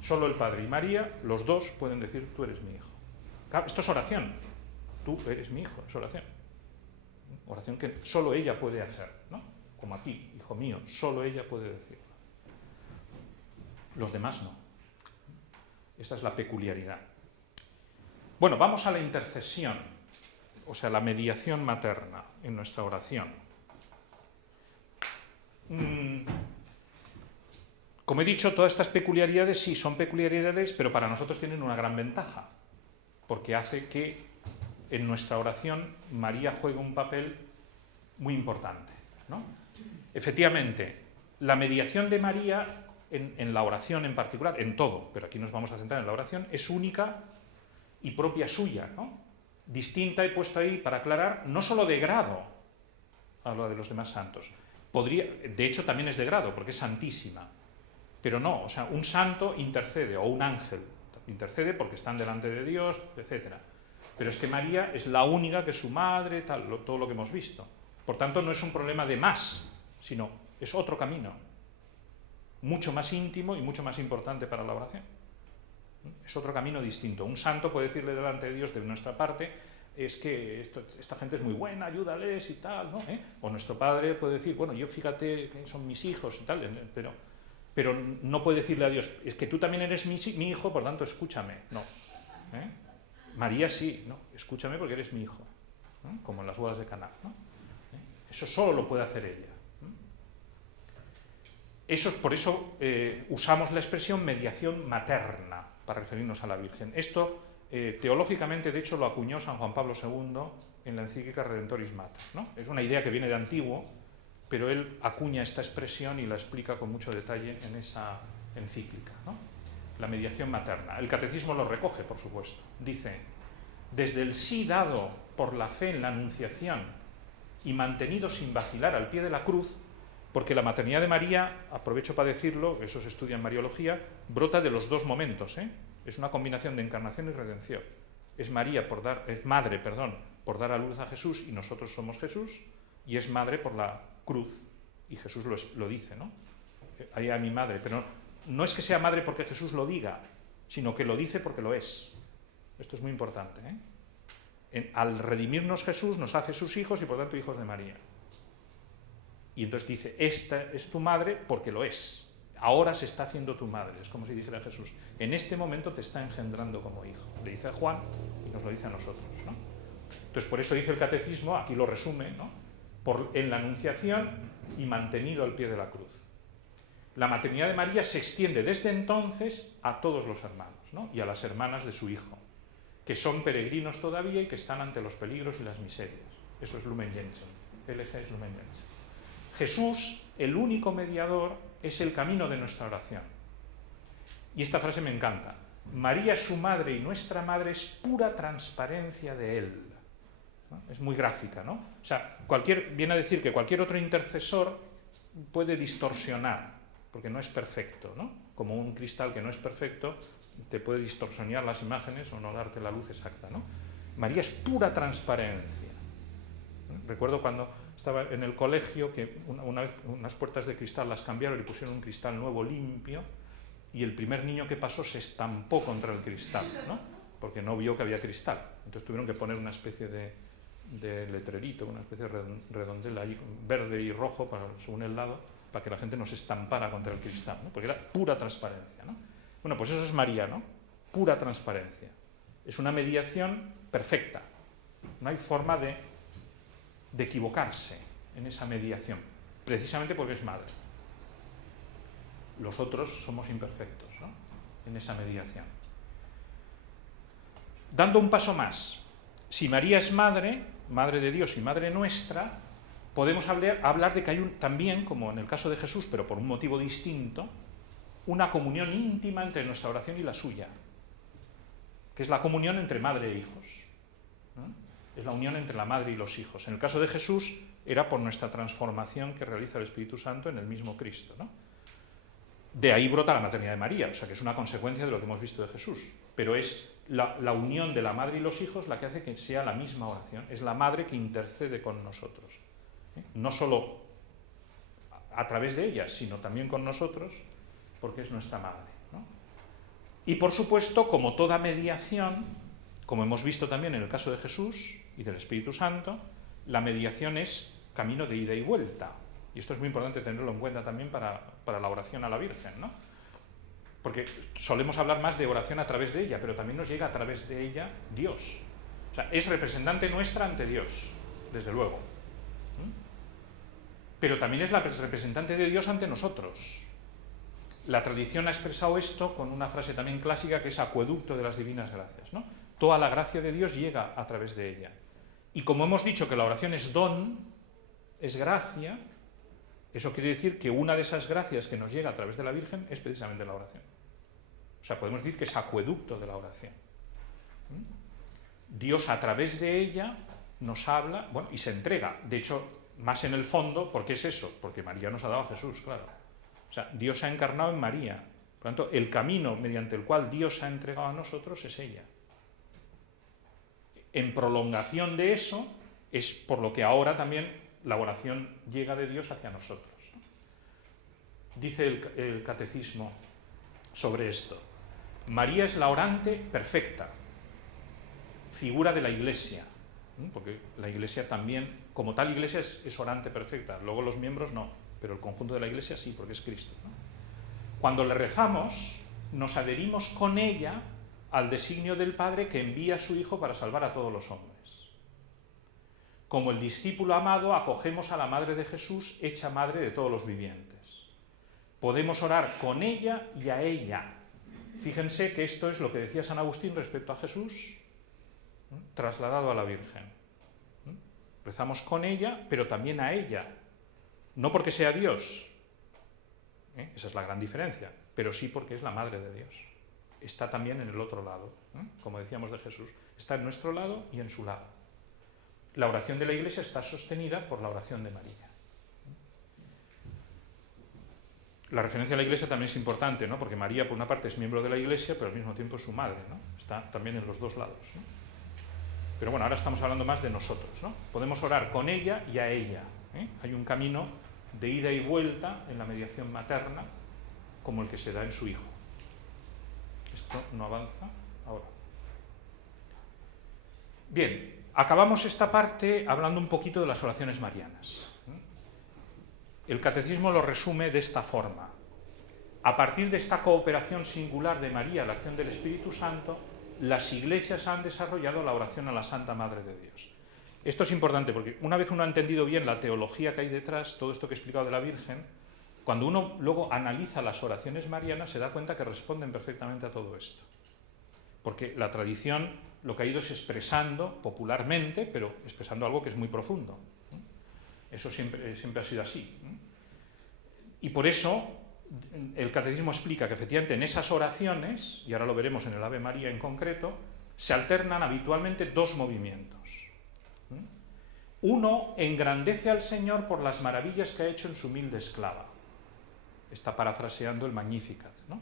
Solo el Padre y María, los dos pueden decir, tú eres mi hijo. Claro, esto es oración. Tú eres mi hijo, es oración. Oración que solo ella puede hacer, ¿no? Como a ti, hijo mío, solo ella puede decirlo. Los demás no. Esta es la peculiaridad. Bueno, vamos a la intercesión, o sea, la mediación materna en nuestra oración. Como he dicho, todas estas peculiaridades sí son peculiaridades, pero para nosotros tienen una gran ventaja, porque hace que en nuestra oración María juegue un papel muy importante, ¿no? Efectivamente, la mediación de María en la oración en particular, en todo, pero aquí nos vamos a centrar en la oración, es única y propia suya, ¿no? Distinta, he puesto ahí para aclarar, no solo de grado a lo de los demás santos. De hecho, también es de grado, porque es santísima. Pero no, o sea, un santo intercede, o un ángel intercede porque están delante de Dios, etc. Pero es que María es la única que es su madre, todo lo que hemos visto. Por tanto, no es un problema de más, sino es otro camino, mucho más íntimo y mucho más importante para la oración. Es otro camino distinto. Un santo puede decirle delante de Dios de nuestra parte, es que esta gente es muy buena, ayúdales y tal, ¿no? O nuestro padre puede decir, bueno, yo fíjate que son mis hijos y tal, pero no puede decirle a Dios, es que tú también eres mi hijo, por tanto, escúchame. No. María sí, no, escúchame porque eres mi hijo, ¿no? Como en las bodas de Caná, ¿no? Eso solo lo puede hacer ella. Por eso usamos la expresión mediación materna para referirnos a la Virgen. Esto, teológicamente, de hecho, lo acuñó San Juan Pablo II en la encíclica Redentoris Mater, ¿no? Es una idea que viene de antiguo, pero él acuña esta expresión y la explica con mucho detalle en esa encíclica, ¿no? La mediación materna. El catecismo lo recoge, por supuesto. Dice, desde el sí dado por la fe en la Anunciación y mantenido sin vacilar al pie de la cruz, porque la maternidad de María, aprovecho para decirlo, eso se estudia en Mariología, brota de los dos momentos, ¿eh? Es una combinación de encarnación y redención. Es madre, por dar a luz a Jesús y nosotros somos Jesús, y es madre por la cruz, y Jesús lo dice, ¿no? Ahí a mi madre, pero no es que sea madre porque Jesús lo diga, sino que lo dice porque lo es. Esto es muy importante, ¿eh? Al redimirnos Jesús nos hace sus hijos y por tanto hijos de María. Y entonces dice, esta es tu madre porque lo es. Ahora se está haciendo tu madre. Es como si dijera Jesús, en este momento te está engendrando como hijo. Le dice a Juan y nos lo dice a nosotros, ¿no? Entonces por eso dice el catecismo, aquí lo resume, ¿no? En la Anunciación y mantenido al pie de la cruz. La maternidad de María se extiende desde entonces a todos los hermanos, ¿no? Y a las hermanas de su hijo, que son peregrinos todavía y que están ante los peligros y las miserias. Eso es Lumen Gentium. LG es Lumen Gentium. Jesús, el único mediador, es el camino de nuestra oración. Y esta frase me encanta. María, su madre y nuestra madre, es pura transparencia de Él. ¿No? Es muy gráfica, ¿no? O sea, viene a decir que cualquier otro intercesor puede distorsionar, porque no es perfecto, ¿no? Como un cristal que no es perfecto, te puede distorsionar las imágenes o no darte la luz exacta, ¿no? María es pura transparencia. Recuerdo cuando estaba en el colegio que una vez unas puertas de cristal las cambiaron y pusieron un cristal nuevo limpio y el primer niño que pasó se estampó contra el cristal, ¿no? Porque no vio que había cristal. Entonces tuvieron que poner una especie de letrerito, una especie de redondela ahí, verde y rojo según el lado, para que la gente no se estampara contra el cristal, ¿no? Porque era pura transparencia, ¿no? Bueno, pues eso es María, ¿no? Pura transparencia. Es una mediación perfecta. No hay forma de equivocarse en esa mediación, precisamente porque es madre. Los otros somos imperfectos, ¿no? En esa mediación. Dando un paso más, si María es madre, madre de Dios y madre nuestra, podemos hablar de que hay también, como en el caso de Jesús, pero por un motivo distinto, una comunión íntima entre nuestra oración y la suya, que es la comunión entre madre e hijos, ¿no? Es la unión entre la madre y los hijos. En el caso de Jesús era por nuestra transformación que realiza el Espíritu Santo en el mismo Cristo, ¿no? De ahí brota la maternidad de María, o sea que es una consecuencia de lo que hemos visto de Jesús, pero es la unión de la madre y los hijos la que hace que sea la misma oración. Es la madre que intercede con nosotros, ¿eh? No solo a través de ella, sino también con nosotros, porque es nuestra madre, ¿no? Y por supuesto, como toda mediación, como hemos visto también en el caso de Jesús y del Espíritu Santo, la mediación es camino de ida y vuelta. Y esto es muy importante tenerlo en cuenta también para la oración a la Virgen, ¿no? Porque solemos hablar más de oración a través de ella, pero también nos llega a través de ella Dios. O sea, es representante nuestra ante Dios, desde luego. Pero también es la representante de Dios ante nosotros. La tradición ha expresado esto con una frase también clásica que es acueducto de las divinas gracias, ¿no? Toda la gracia de Dios llega a través de ella. Y como hemos dicho que la oración es don, es gracia, eso quiere decir que una de esas gracias que nos llega a través de la Virgen es precisamente la oración. O sea, podemos decir que es acueducto de la oración. Dios a través de ella nos habla, bueno, y se entrega. De hecho, más en el fondo, ¿por qué es eso? Porque María nos ha dado a Jesús, claro. O sea, Dios se ha encarnado en María. Por lo tanto, el camino mediante el cual Dios se ha entregado a nosotros es ella. En prolongación de eso es por lo que ahora también la oración llega de Dios hacia nosotros. Dice el catecismo sobre esto: María es la orante perfecta, figura de la Iglesia, porque la Iglesia también, como tal Iglesia, es orante perfecta, luego los miembros no, pero el conjunto de la Iglesia sí, porque es Cristo, ¿no? Cuando le rezamos, nos adherimos con ella al designio del Padre que envía a su Hijo para salvar a todos los hombres. Como el discípulo amado, acogemos a la Madre de Jesús, hecha Madre de todos los vivientes. Podemos orar con ella y a ella. Fíjense que esto es lo que decía San Agustín respecto a Jesús, trasladado a la Virgen. Rezamos con ella, pero también a ella. No porque sea Dios, esa es la gran diferencia, pero sí porque es la Madre de Dios. Está también en el otro lado, como decíamos de Jesús. Está en nuestro lado y en su lado. La oración de la Iglesia está sostenida por la oración de María. La referencia a la Iglesia también es importante, ¿no? Porque María, por una parte, es miembro de la Iglesia, pero al mismo tiempo es su madre, ¿no? Está también en los dos lados, ¿no? Pero bueno, ahora estamos hablando más de nosotros, ¿no? Podemos orar con ella y a ella, ¿eh? Hay un camino de ida y vuelta en la mediación materna, como el que se da en su Hijo. Esto no avanza ahora. Bien, acabamos esta parte hablando un poquito de las oraciones marianas. El catecismo lo resume de esta forma: a partir de esta cooperación singular de María, la acción del Espíritu Santo, las iglesias han desarrollado la oración a la Santa Madre de Dios. Esto es importante porque una vez uno ha entendido bien la teología que hay detrás, todo esto que he explicado de la Virgen, cuando uno luego analiza las oraciones marianas se da cuenta que responden perfectamente a todo esto. Porque la tradición lo que ha ido es expresando popularmente, pero expresando algo que es muy profundo. Eso siempre ha sido así. Y por eso el catecismo explica que efectivamente en esas oraciones, y ahora lo veremos en el Ave María en concreto, se alternan habitualmente dos movimientos. Uno engrandece al Señor por las maravillas que ha hecho en su humilde esclava. Está parafraseando el Magnificat, ¿no?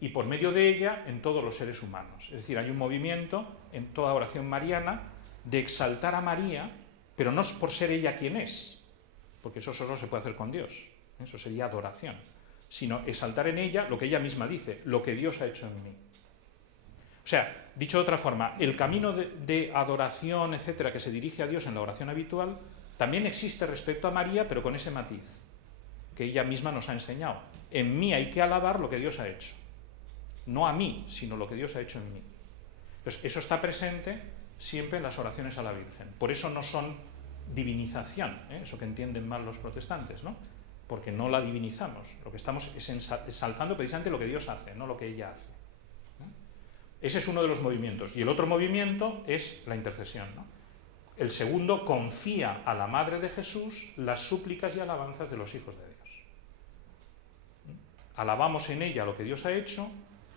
Y por medio de ella en todos los seres humanos. Es decir, hay un movimiento en toda oración mariana de exaltar a María, pero no por ser ella quien es, porque eso solo se puede hacer con Dios, eso sería adoración, sino exaltar en ella lo que ella misma dice, lo que Dios ha hecho en mí. O sea, dicho de otra forma, el camino de adoración, etcétera, que se dirige a Dios en la oración habitual, también existe respecto a María, pero con ese matiz que ella misma nos ha enseñado. En mí hay que alabar lo que Dios ha hecho. No a mí, sino lo que Dios ha hecho en mí. Entonces, eso está presente siempre en las oraciones a la Virgen. Por eso no son divinización, eso que entienden mal los protestantes, ¿no? Porque no la divinizamos. Lo que estamos es ensalzando precisamente lo que Dios hace, no lo que ella hace. Ese es uno de los movimientos. Y el otro movimiento es la intercesión, ¿no? El segundo confía a la Madre de Jesús las súplicas y alabanzas de los hijos de Dios. Alabamos en ella lo que Dios ha hecho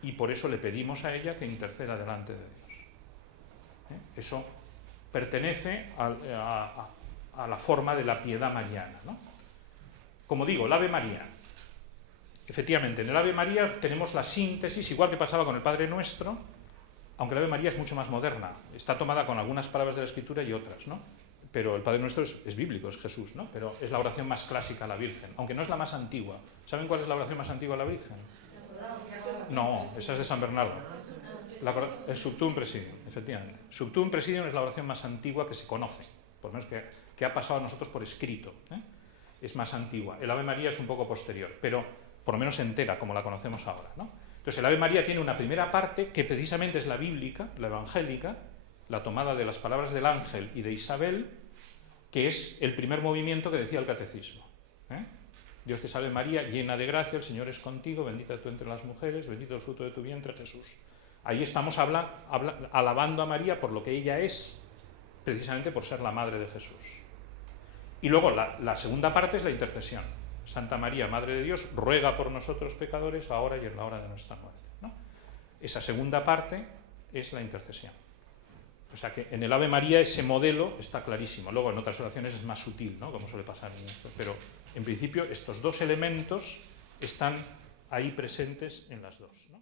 y por eso le pedimos a ella que interceda delante de Dios. Eso pertenece a la forma de la piedad mariana, ¿no? Como digo, el Ave María. Efectivamente, en el Ave María tenemos la síntesis, igual que pasaba con el Padre Nuestro, aunque el Ave María es mucho más moderna, está tomada con algunas palabras de la Escritura y otras, ¿no? Pero el Padre Nuestro es bíblico, es Jesús, ¿no? Pero es la oración más clásica a la Virgen, aunque no es la más antigua. ¿Saben cuál es la oración más antigua a la Virgen? No, esa es de San Bernardo. El Subtuum Presidium, efectivamente. Subtuum Presidium es la oración más antigua que se conoce, por lo menos que ha pasado a nosotros por escrito. Es más antigua. El Ave María es un poco posterior, pero por lo menos entera, como la conocemos ahora, ¿no? Entonces, el Ave María tiene una primera parte que precisamente es la bíblica, la evangélica, la tomada de las palabras del ángel y de Isabel, que es el primer movimiento que decía el catecismo. Dios te salve María, llena de gracia, el Señor es contigo, bendita tú entre las mujeres, bendito el fruto de tu vientre, Jesús. Ahí estamos alabando a María por lo que ella es, precisamente por ser la madre de Jesús. Y luego la segunda parte es la intercesión. Santa María, Madre de Dios, ruega por nosotros pecadores, ahora y en la hora de nuestra muerte, ¿no? Esa segunda parte es la intercesión. O sea que en el Ave María ese modelo está clarísimo. Luego en otras oraciones es más sutil, ¿no? Como suele pasar en esto. Pero en principio estos dos elementos están ahí presentes en las dos, ¿no?